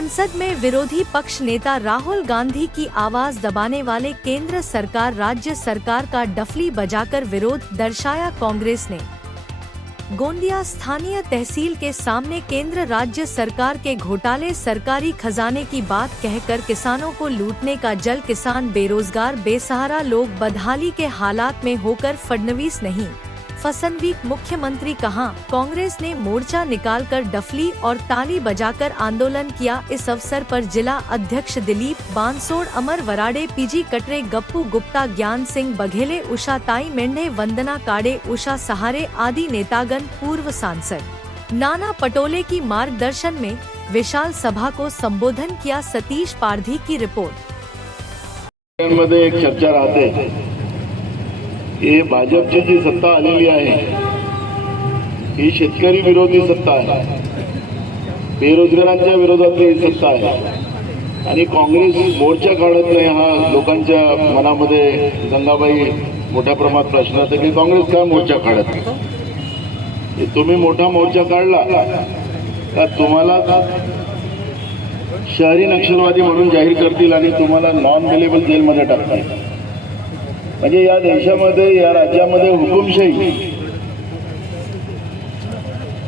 संसद में विरोधी पक्ष नेता राहुल गांधी की आवाज दबाने वाले केंद्र सरकार राज्य सरकार का डफली बजाकर विरोध दर्शाया। कांग्रेस ने गोंदिया स्थानीय तहसील के सामने केंद्र राज्य सरकार के घोटाले सरकारी खजाने की बात कहकर किसानों को लूटने का जल किसान बेरोजगार बेसहारा लोग बदहाली के हालात में होकर फडणवीस नहीं फसनवीक मुख्यमंत्री कहा। कांग्रेस ने मोर्चा निकालकर डफली और ताली बजाकर आंदोलन किया। इस अवसर पर जिला अध्यक्ष दिलीप बांसोड़, अमर वराडे, पीजी कटरे, गप्पू गुप्ता, ज्ञान सिंह बघेले, उषा ताई मेंढे, वंदना काड़े, उषा सहारे आदि नेतागण, पूर्व सांसद नाना पटोले की मार्गदर्शन में विशाल सभा को संबोधन किया। सतीश पारधी की रिपोर्ट। मध्ये एक चर्चा राहते, हे भाजपची जी सत्ता आलेली आहे ही शेतकरी विरोधी सत्ता आहे, बेरोजगारांच्या विरोधातली सत्ता आहे आणि काँग्रेस मोर्चा काढत नाही हा लोकांच्या मनामध्ये गंगाबाई मोठ्या प्रमाणात प्रश्न आहे की काँग्रेस का मोर्चा काढत नाही। तुम्ही मोठा मोर्चा काढला का तुम्हाला शहरी नक्षलवादी म्हणून जाहीर करतील आणि तुम्हाला नॉन अवेलेबल जेलमध्ये टाकतील। म्हणजे या देशामध्ये या राज्यामध्ये हुकुमशाही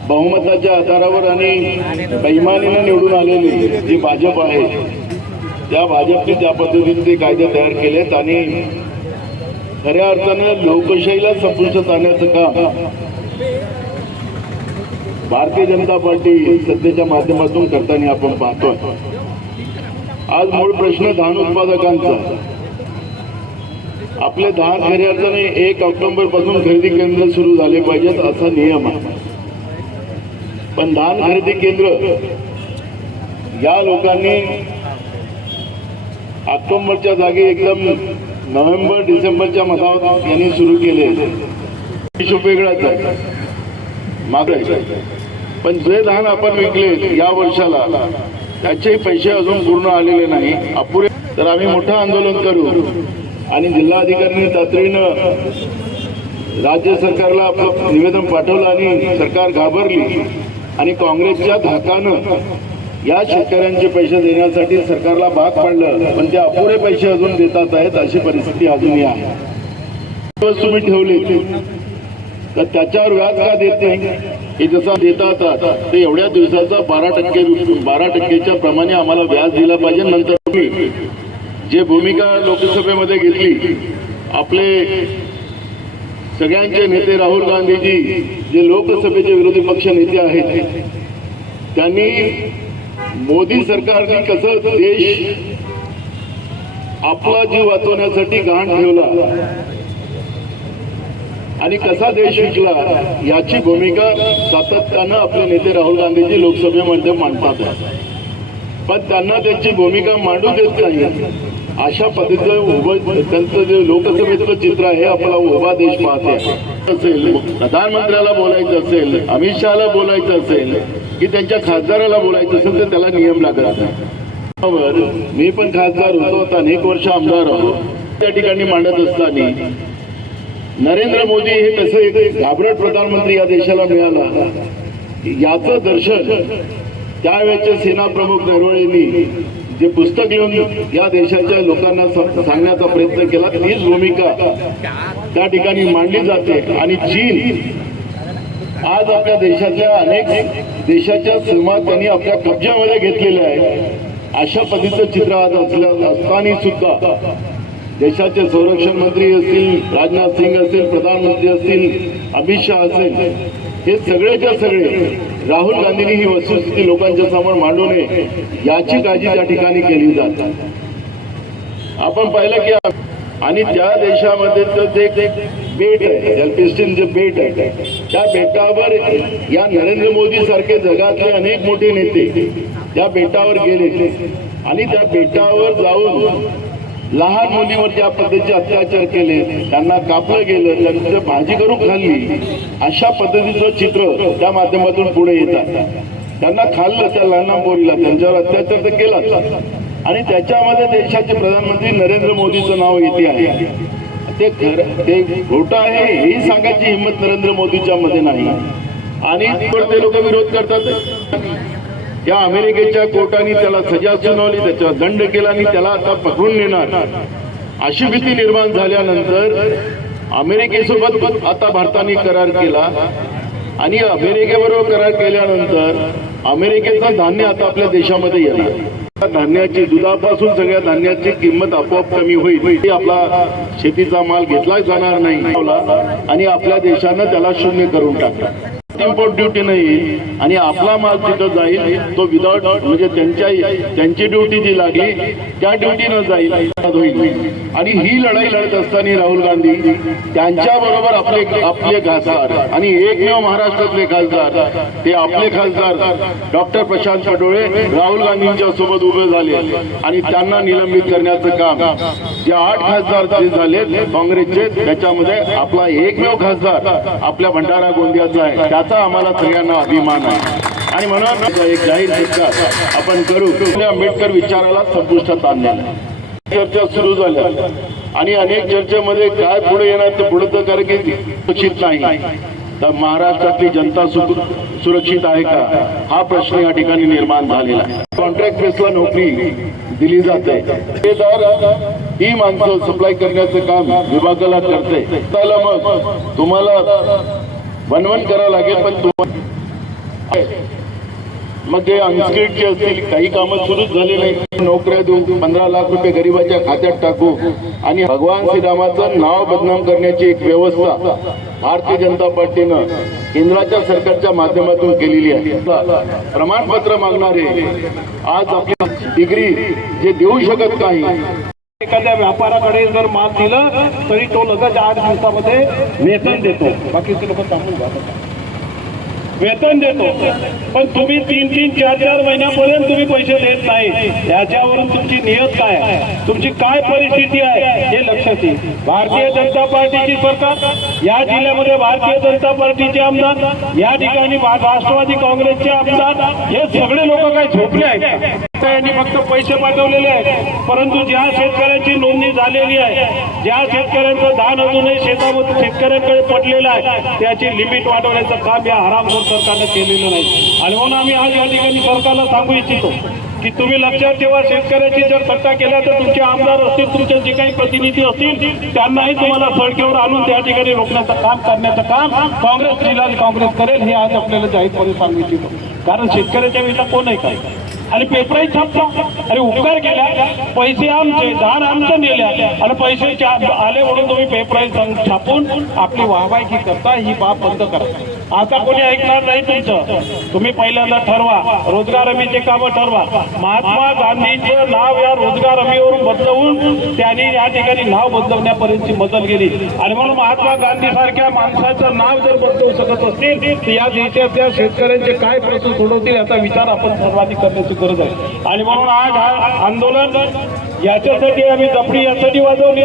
बहुमताच्या आधारावर आणि बेईमानीने निवडून आलेली जी भाजप आहे त्या भाजपने त्या पद्धतीने कायदे तयार केलेत आणि खऱ्या अर्थाने लोकशाहीला संपुष्टात आणण्याचं काम भारतीय जनता पार्टी सत्तेच्या माध्यमातून करताना आपण पाहतोय। आज मूळ प्रश्न धान उत्पादकांचा, आपले धान खऱ्या अर्थाने 1 ऑक्टोबर पासून खरेदी केंद्र सुरू झाले पाहिजेत असा नियम आहे, पण धान खरेदी केंद्र या लोकांनी ऑक्टोबरच्या जागी एकदम नोव्हेंबर डिसेंबरच्या मधात यांनी सुरू केले। हिशोब वेगळाच आहे मागायचा, पण जे धान आपण विकले या वर्षाला त्याचे पैसे अजून पूर्ण आलेले नाही, अपुरे, तर आम्ही मोठं आंदोलन करू आणि जिल्हाधिकाऱ्यांनी तातडीनं राज्य सरकारला आपलं निवेदन पाठवलं आणि सरकार घाबरली आणि काँग्रेसच्या धाकानं या शेतकऱ्यांचे पैसे देण्यासाठी सरकारला भाग पाडलं, पण ते अपुरे पैसे अजून देतात आहेत अशी परिस्थिती अजूनही आहे। तुम्ही ठेवले तर त्याच्यावर व्याज का देत नाही हे जसं देतात ते एवढ्या दिवसाचा 12% प्रमाणे आम्हाला व्याज दिला पाहिजे। नंतर जे भूमिका लोकसभेमध्ये घेतली, आपले सगळ्यांचे नेते राहुल गांधीजी जे लोकसभेचे विरोधी पक्ष नेते आहेत त्यांनी मोदी सरकारने कसं देश आपला जीव वाचवण्यासाठी गहाण ठेवला आणि कसा देश विकला याची भूमिका सातत्यानं आपले नेते राहुल गांधीजी लोकसभेमध्ये मांडतात, पण त्यांना त्यांची भूमिका मांडू देत नाही। अशा पद्धतीचं त्यांचं जे लोकसभेचं चित्र आहे, आपला उभा देश पाहते असेल, प्रधानमंत्र्याला बोलायचं असेल, अमित शहाला बोलायचं असेल की त्यांच्या खासदाराला बोलायचं असेल तर त्याला नियम लागत नाही। मी पण खासदार होतो, अनेक वर्ष आमदार आहोत, त्या ठिकाणी मांडत असताना नरेंद्र मोदी हे कसं एक घाबरट प्रधानमंत्री या देशाला मिळाला याचं दर्शन त्यावेळेचे सेना प्रमुख नरवणेंनी जे पुस्तक लिहून या देशाच्या लोकांना सांगण्याचा प्रयत्न केला, तीच भूमिका त्या ठिकाणी मांडली जाते। आणि चीन आज आपल्या देशाच्या अनेक देशाच्या सीमा त्यांनी आपल्या कब्जामध्ये घेतलेल्या आहे। अशा पद्धतीचं चित्र आज असताना सुद्धा देशाचे संरक्षण मंत्री असतील, राजनाथ सिंग असतील, प्रधानमंत्री असतील, अमित शहा असेल, हे सगळेच्या सगळे राहुल गांधींनी ही वस्तुस्थिती लोकांच्या समोर मांडू नये याची काळजी त्या ठिकाणी केली जाते। आपण पाहिलं की आणि त्या देशामध्ये जे बेट आहे, एल्फिस्टन जे बेट आहे, त्या बेटावर या नरेंद्र मोदी सारखे जगातले अनेक मोठे नेते त्या बेटावर गेले आणि त्या बेटावर जाऊन लहान मुलीवर ज्या पद्धतीचे अत्याचार केले, त्यांना कापलं गेलं, त्यांचं भाजी करून खाल्ली, अशा पद्धतीचं चित्र त्या माध्यमातून पुढे येतात। त्यांना खाल्लं त्या लहान पोरीला, त्यांच्यावर अत्याचार तर केलाच आणि त्याच्यामध्ये देशाचे प्रधानमंत्री नरेंद्र मोदीचं नाव येते आहे। ते खोटं आहे हेही सांगायची हिंमत नरेंद्र मोदीच्या मध्ये नाही आणि ते लोक विरोध करतात। त्या अमेरिकेच्या कोर्टाने त्याला सजा सुनावली, त्याचा दंड केला आणि त्याला आता पकडून नेणार अशी भीती निर्माण झाल्यानंतर अमेरिकेसोबत आता भारताने करार केला आणि अमेरिकेबरोबर करार केल्यानंतर अमेरिकेचं धान्य आता आपल्या देशामध्ये येणार। धान्याची दुधापासून सगळ्या धान्याची किंमत आपोआप कमी होईल, आपला शेतीचा माल घेतला जाणार नाही आणि आपल्या देशानं त्याला शून्य करून टाकला। इम्पोर्ट ड्युटी नाही आणि आपला माल तिथं जाईल तो विदाउट म्हणजे त्यांची ड्युटी जी लागली त्या ड्युटीनं जाईल होईल। आणि ही लढाई लढत असताना राहुल गांधी त्यांच्या बरोबर आपले खासदार आणि एकमेव महाराष्ट्रातले खासदार ते आपले खासदार डॉक्टर प्रशांत पटोळे राहुल गांधींच्या सोबत उभे झाले आणि त्यांना निलंबित करण्याचं काम जे 8 खासदार जे झाले काँग्रेसचे त्याच्यामध्ये आपला एकमेव खासदार आपल्या भंडारा गोंदियाचा आहे, त्याचा आम्हाला सगळ्यांना अभिमान आहे। आणि म्हणून एक जाहीर सत्कार आपण करू, आंबेडकर विचाराला संपुष्टात आणण्याला चर्चा सुरू झाल्या आणि अनेक चर्चेमध्ये काय पुढे येणार ते पुढे तर कारण की सुरक्षित नाही, तर महाराष्ट्रातली जनता सुरक्षित आहे का हा प्रश्न या ठिकाणी निर्माण झालेला आहे। कॉन्ट्रॅक्ट बेसला नोकरी दिली जाते, ही माणसं सप्लाय करण्याचं काम विभागाला करते, त्याला मग तुम्हाला वनवन करावं लागेल, पण मग ते अनस्किल्डचे असतील काही कामं सुरूच झाले नाही, नोकऱ्या देऊ 15 लाख रुपये गरिबाच्या खात्यात टाकू आणि भगवान श्रीरामाचं नाव बदनाम करण्याची एक व्यवस्था भारतीय जनता पार्टीनं केंद्राच्या सरकारच्या माध्यमातून केलेली आहे। प्रमाणपत्र मागणारे आज आपली डिग्री जे देऊ शकत नाही, एखाद्या व्यापाराकडे जर माल दिलं तरी तो लगेच 8 दिवसामध्ये वेतन देतो, बाकीचे लोक थांबून जातात, वेतन देतो, पण तुम्ही 3-3, 4-4 महिन्यापर्यंत तुम्ही पैसे देत नाही, याच्यावरून तुमची नियत काय आहे, तुमची काय परिस्थिती आहे हे लक्षात येईल। भारतीय जनता पार्टीची सरकार, या जिल्ह्यामध्ये भारतीय जनता पार्टीचे आमदार, या ठिकाणी राष्ट्रवादी काँग्रेसचे आमदार, हे सगळे लोक काय झोपले आहेत? यांनी फक्त पैसे पाठवलेले आहेत, परंतु ज्या शेतकऱ्यांची नोंदणी झालेली आहे, ज्या शेतकऱ्यांचं धान अजूनही शेतामध्ये शेतकऱ्यांकडे पडलेलं आहे, त्याची लिमिट वाढवण्याचं काम या हरामखोर सरकारनं केलेलं नाही। आणि म्हणून आम्ही आज या ठिकाणी सरकारला सांगू इच्छितो की तुम्ही लक्षात ठेवा, शेतकऱ्याची जर थट्टा केला तर तुमचे आमदार असतील, तुमचे जे काही प्रतिनिधी असतील त्यांनाही तुम्हाला सडकेवर आणून त्या ठिकाणी रोखण्याचं काम करण्याचं काम काँग्रेस जिल्हा काँग्रेस करेल, हे आज आपल्याला जाहीरपणे सांगू इच्छितो। कारण शेतकऱ्याच्या वेळेला कोण आहे काय आणि पेपरही छापता, अरे उपकार केल्या, पैसे आमचे धान आमचं नेल्या आणि पैसे आले म्हणून तुम्ही पेपरही छापून आपली वाहवाही करता, ही बाब बंद करा। आता कोणी ऐकणार नाही तुमचं, तुम्ही पहिल्यांदा ठरवा, रोजगार हमीचे कामं ठरवा। महात्मा गांधींचं नाव या रोजगार हमीवरून बदलवून त्यांनी या ठिकाणी नाव बदलवण्यापर्यंतची मदत गेली आणि म्हणून महात्मा गांधी सारख्या माणसाचं नाव जर बदलवू शकत असतील तर या देशातल्या शेतकऱ्यांचे काय प्रश्न सोडवतील याचा विचार आपण सर्वांनी करण्याची गरज आहे। आणि म्हणून आज हा आंदोलन याच्यासाठी आम्ही दफडी यासाठी वाजवली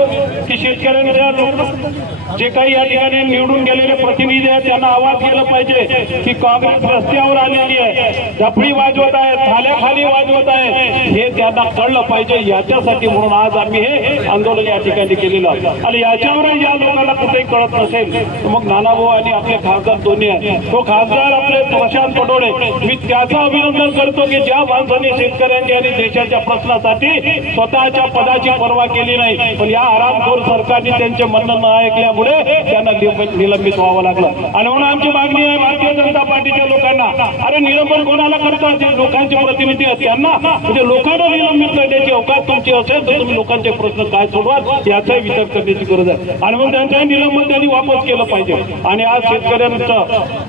की शेतकऱ्यांच्या जे काही या ठिकाणी निवडून गेलेले प्रतिनिधी आहेत त्यांना आवाज गेला पाहिजे की काँग्रेस रस्त्यावर आलेली आहे, दफडी वाजवत आहे, थाल्याखाली वाजवत आहे, हे त्यांना कळलं पाहिजे। याच्यासाठी म्हणून आज आम्ही हे आंदोलन या ठिकाणी केलेलं आहे। आणि याच्यावरही या लोकांना कुठेही कळत नसेल तर मग नानाभाऊ आणि आपले खासदार दोन्ही आहेत, तो खासदार आपले प्रशांत पटोळे, मी त्याचं अभिनंदन करतो की ज्या माणसाने शेतकऱ्यांच्या आणि देशाच्या प्रश्नासाठी स्वतःच्या पदाची पर्वा केली नाही, पण या हरामखोर सरकारने त्यांचे म्हणणं न ऐकल्यामुळे त्यांना निलंबित व्हावं लागलं। आणि म्हणून आमची मागणी आहे भारतीय जनता पार्टीच्या लोकांना, अरे निलंबन कोणाला करतात, जे लोकांचे प्रतिनिधी आहेत त्यांना, म्हणजे लोकांना निलंबित करण्याची अवकाश तुमची असेल तर तुम्ही लोकांचे प्रश्न काय सोडवाल याचाही विचार करण्याची गरज आहे। आणि म्हणून त्यांचंही निलंबन त्यांनी वापस केलं पाहिजे। आणि आज शेतकऱ्यांचं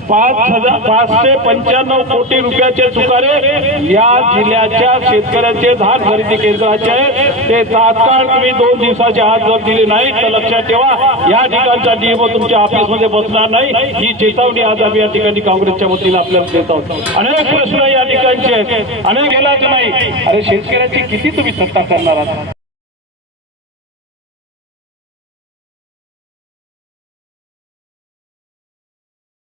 5,595 कोटी रुपयाचे चुकारे या जिल्ह्याच्या शेतकऱ्यांचे धान खरेदी केंद्राचे ते तात्काळ तुम्ही 2 दिवसाच्या आत जर दिले नाही तर लक्षात ठेवा या ठिकाणचा डीएमओ तुमच्या ऑफिसमध्ये बसणार नाही, ही चेतावणी आज आम्ही या ठिकाणी काँग्रेसच्या वतीने आपल्याला देत आहोत। अनेक प्रश्न या ठिकाणचे आहेत, अनेक गेला की नाही, अरे शेतकऱ्याची किती तुम्ही सत्ता करणार आहात?